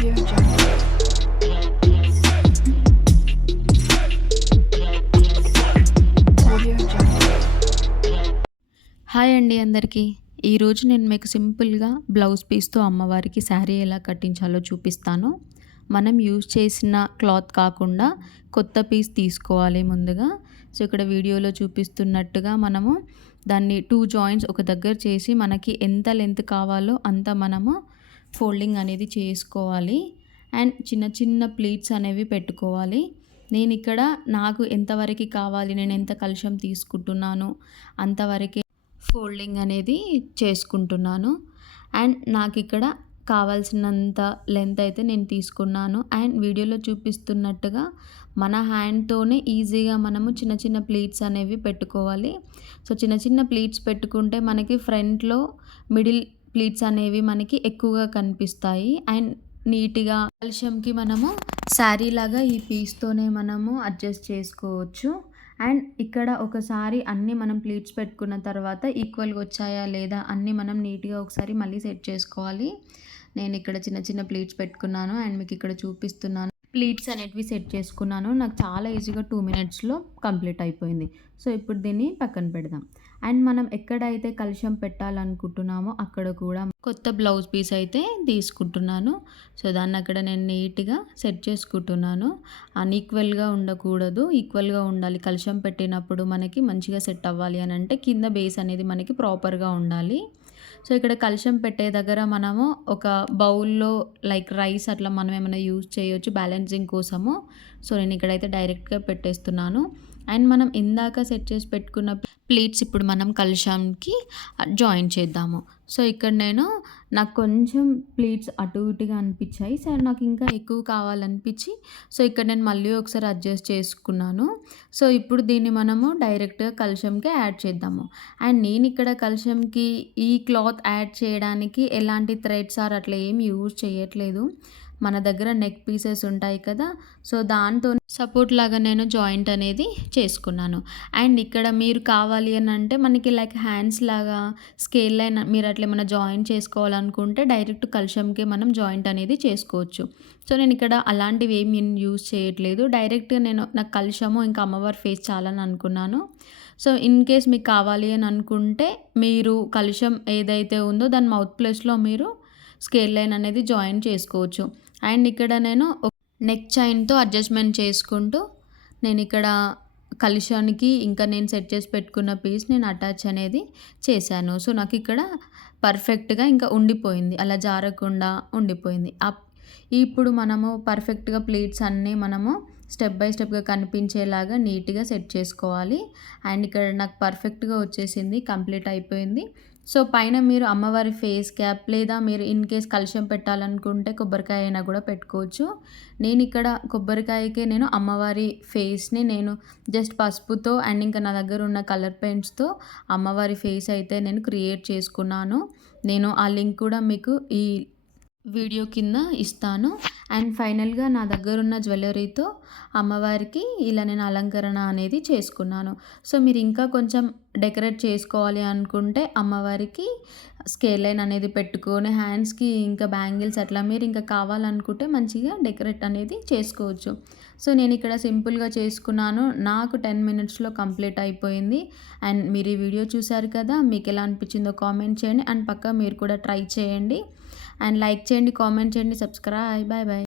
Audio Jungle. Audio Jungle. Hi అండి అందరికీ. ఈరోజు నేను మీకు సింపుల్గా బ్లౌజ్ పీస్తో అమ్మవారికి శారీ ఎలా కట్టించాలో చూపిస్తాను. మనం యూజ్ చేసిన క్లాత్ కాకుండా కొత్త పీస్ తీసుకోవాలి ముందుగా. సో ఇక్కడ వీడియోలో చూపిస్తున్నట్టుగా మనము దాన్ని 2 జాయింట్స్ ఒక దగ్గర చేసి మనకి ఎంత లెంత్ కావాలో అంత మనము ఫోల్డింగ్ అనేది చేసుకోవాలి. అండ్ చిన్న చిన్న ప్లీట్స్ అనేవి పెట్టుకోవాలి. నేను ఇక్కడ నాకు ఎంతవరకు కావాలి, నేను ఎంత కలశం తీసుకుంటున్నాను అంతవరకే ఫోల్డింగ్ అనేది చేసుకుంటున్నాను. అండ్ నాకు ఇక్కడ కావాల్సినంత లెంత్ అయితే నేను తీసుకున్నాను. అండ్ వీడియోలో చూపిస్తున్నట్టుగా మన హ్యాండ్తోనే ఈజీగా మనము చిన్న చిన్న ప్లీట్స్ అనేవి పెట్టుకోవాలి. సో చిన్న చిన్న ప్లీట్స్ పెట్టుకుంటే మనకి ఫ్రంట్లో మిడిల్ ప్లీట్స్ అనేవి మనకి ఎక్కువగా కనిపిస్తాయి. అండ్ నీట్గా కలశంకి మనము శారీ లాగా ఈ పీస్తోనే మనము అడ్జస్ట్ చేసుకోవచ్చు. అండ్ ఇక్కడ ఒకసారి అన్నీ మనం ప్లీట్స్ పెట్టుకున్న తర్వాత ఈక్వల్గా వచ్చాయా లేదా అన్నీ మనం నీట్గా ఒకసారి మళ్ళీ సెట్ చేసుకోవాలి. నేను ఇక్కడ చిన్న చిన్న ప్లీట్స్ పెట్టుకున్నాను అండ్ మీకు ఇక్కడ చూపిస్తున్నాను. ప్లీట్స్ అనేటివి సెట్ చేసుకున్నాను. నాకు చాలా ఈజీగా 2 మినిట్స్లో కంప్లీట్ అయిపోయింది. సో ఇప్పుడు దీన్ని పక్కన పెడదాం. అండ్ మనం ఎక్కడైతే కలశం పెట్టాలనుకుంటున్నామో అక్కడ కూడా కొత్త బ్లౌజ్ పీస్ అయితే తీసుకుంటున్నాను. సో దాన్ని అక్కడ నేను నీట్గా సెట్ చేసుకుంటున్నాను. అన్ఈక్వల్గా ఉండకూడదు, ఈక్వల్గా ఉండాలి. కలశం పెట్టినప్పుడు మనకి మంచిగా సెట్ అవ్వాలి అని అంటే కింద బేస్ అనేది మనకి ప్రాపర్గా ఉండాలి. సో ఇక్కడ కలశం పెట్టే దగ్గర మనము ఒక బౌల్లో లైక్ రైస్ అట్లా మనం ఏమైనా యూజ్ చేయొచ్చు బ్యాలెన్సింగ్ కోసము. సో నేను ఇక్కడైతే డైరెక్ట్గా పెట్టేస్తున్నాను. అండ్ మనం ఇందాక సెట్ చేసి పెట్టుకున్న ప్లీట్స్ ఇప్పుడు మనం కలశంకి జాయిన్ చేద్దాము. సో ఇక్కడ నాకు కొంచెం ప్లీట్స్ అటు ఇటుగా అనిపించాయి. సరే నాకు ఇంకా ఎక్కువ కావాలనిపించి సో ఇక్కడ నేను మళ్ళీ ఒకసారి అడ్జస్ట్ చేసుకున్నాను. సో ఇప్పుడు దీన్ని మనము డైరెక్ట్గా కలశంకి యాడ్ చేద్దాము. అండ్ నేను ఇక్కడ కలశంకి ఈ క్లాత్ యాడ్ చేయడానికి ఎలాంటి థ్రెడ్స్ అట్లా ఏం యూజ్ చేయట్లేదు. మన దగ్గర నెక్ పీసెస్ ఉంటాయి కదా, సో దాంతో సపోర్ట్ లాగా నేను జాయింట్ అనేది చేసుకున్నాను. అండ్ ఇక్కడ మీరు కావాలి అని అంటే మనకి లైక్ హ్యాండ్స్ లాగా స్కేల్ లైన్ మీరు అట్లా ఏమైనా జాయింట్ చేసుకోవాలనుకుంటే డైరెక్ట్ కలశంకి మనం జాయింట్ అనేది చేసుకోవచ్చు. సో నేను ఇక్కడ అలాంటివి ఏమి యూజ్ చేయట్లేదు. డైరెక్ట్గా నాకు కలశము ఇంకా అమ్మవారి ఫేస్ చాలని అనుకున్నాను. సో ఇన్ కేస్ మీకు కావాలి అని అనుకుంటే మీరు కలశం ఏదైతే ఉందో దాని మౌత్ ప్లేస్లో మీరు స్కేల్ లైన్ అనేది జాయిన్ చేసుకోవచ్చు. అండ్ ఇక్కడ నేను నెక్ చైన్తో అడ్జస్ట్మెంట్ చేసుకుంటూ నేను ఇక్కడ కలశానికి ఇంకా నేను సెట్ చేసి పెట్టుకున్న పీస్ నేను అటాచ్ అనేది చేశాను. సో నాకు ఇక్కడ పర్ఫెక్ట్గా ఇంకా ఉండిపోయింది, అలా జారకుండా ఉండిపోయింది. ఇప్పుడు మనము పర్ఫెక్ట్గా ప్లీట్స్ అన్నీ మనము స్టెప్ బై స్టెప్గా కనిపించేలాగా నీట్గా సెట్ చేసుకోవాలి. అండ్ ఇక్కడ నాకు పర్ఫెక్ట్గా వచ్చేసింది, కంప్లీట్ అయిపోయింది. సో పైన మీరు అమ్మవారి ఫేస్ క్యాప్ లేదా మీరు ఇన్ కేస్ కలశం పెట్టాలనుకుంటే కొబ్బరికాయ అయినా కూడా పెట్టుకోవచ్చు. నేను ఇక్కడ కొబ్బరికాయకే నేను అమ్మవారి ఫేస్ని నేను జస్ట్ పసుపుతో అండ్ ఇంకా నా దగ్గర ఉన్న కలర్ పెయింట్స్తో అమ్మవారి ఫేస్ అయితే నేను క్రియేట్ చేసుకున్నాను. నేను ఆ లింక్ కూడా మీకు ఈ వీడియో కింద ఇస్తాను. అండ్ ఫైనల్గా నా దగ్గర ఉన్న జ్యువెలరీతో అమ్మవారికి ఇలా నేను అలంకరణ అనేది చేసుకున్నాను. సో మీరు ఇంకా కొంచెం డెకరేట్ చేసుకోవాలి అనుకుంటే అమ్మవారికి స్కేల్ లైన్ అనేది పెట్టుకొని హ్యాండ్స్కి ఇంకా బ్యాంగిల్స్ అట్లా మీరు ఇంకా కావాలనుకుంటే మంచిగా డెకరేట్ అనేది చేసుకోవచ్చు. సో నేను ఇక్కడ సింపుల్గా చేసుకున్నాను. నాకు 10 మినిట్స్లో కంప్లీట్ అయిపోయింది. అండ్ మీరు ఈ వీడియో చూసారు కదా, మీకు ఎలా అనిపించిందో కామెంట్ చేయండి. అండ్ పక్కా మీరు కూడా ట్రై చేయండి. అండ్ లైక్ చేయండి, కామెంట్ చేయండి, సబ్స్క్రైబ్. Bye bye.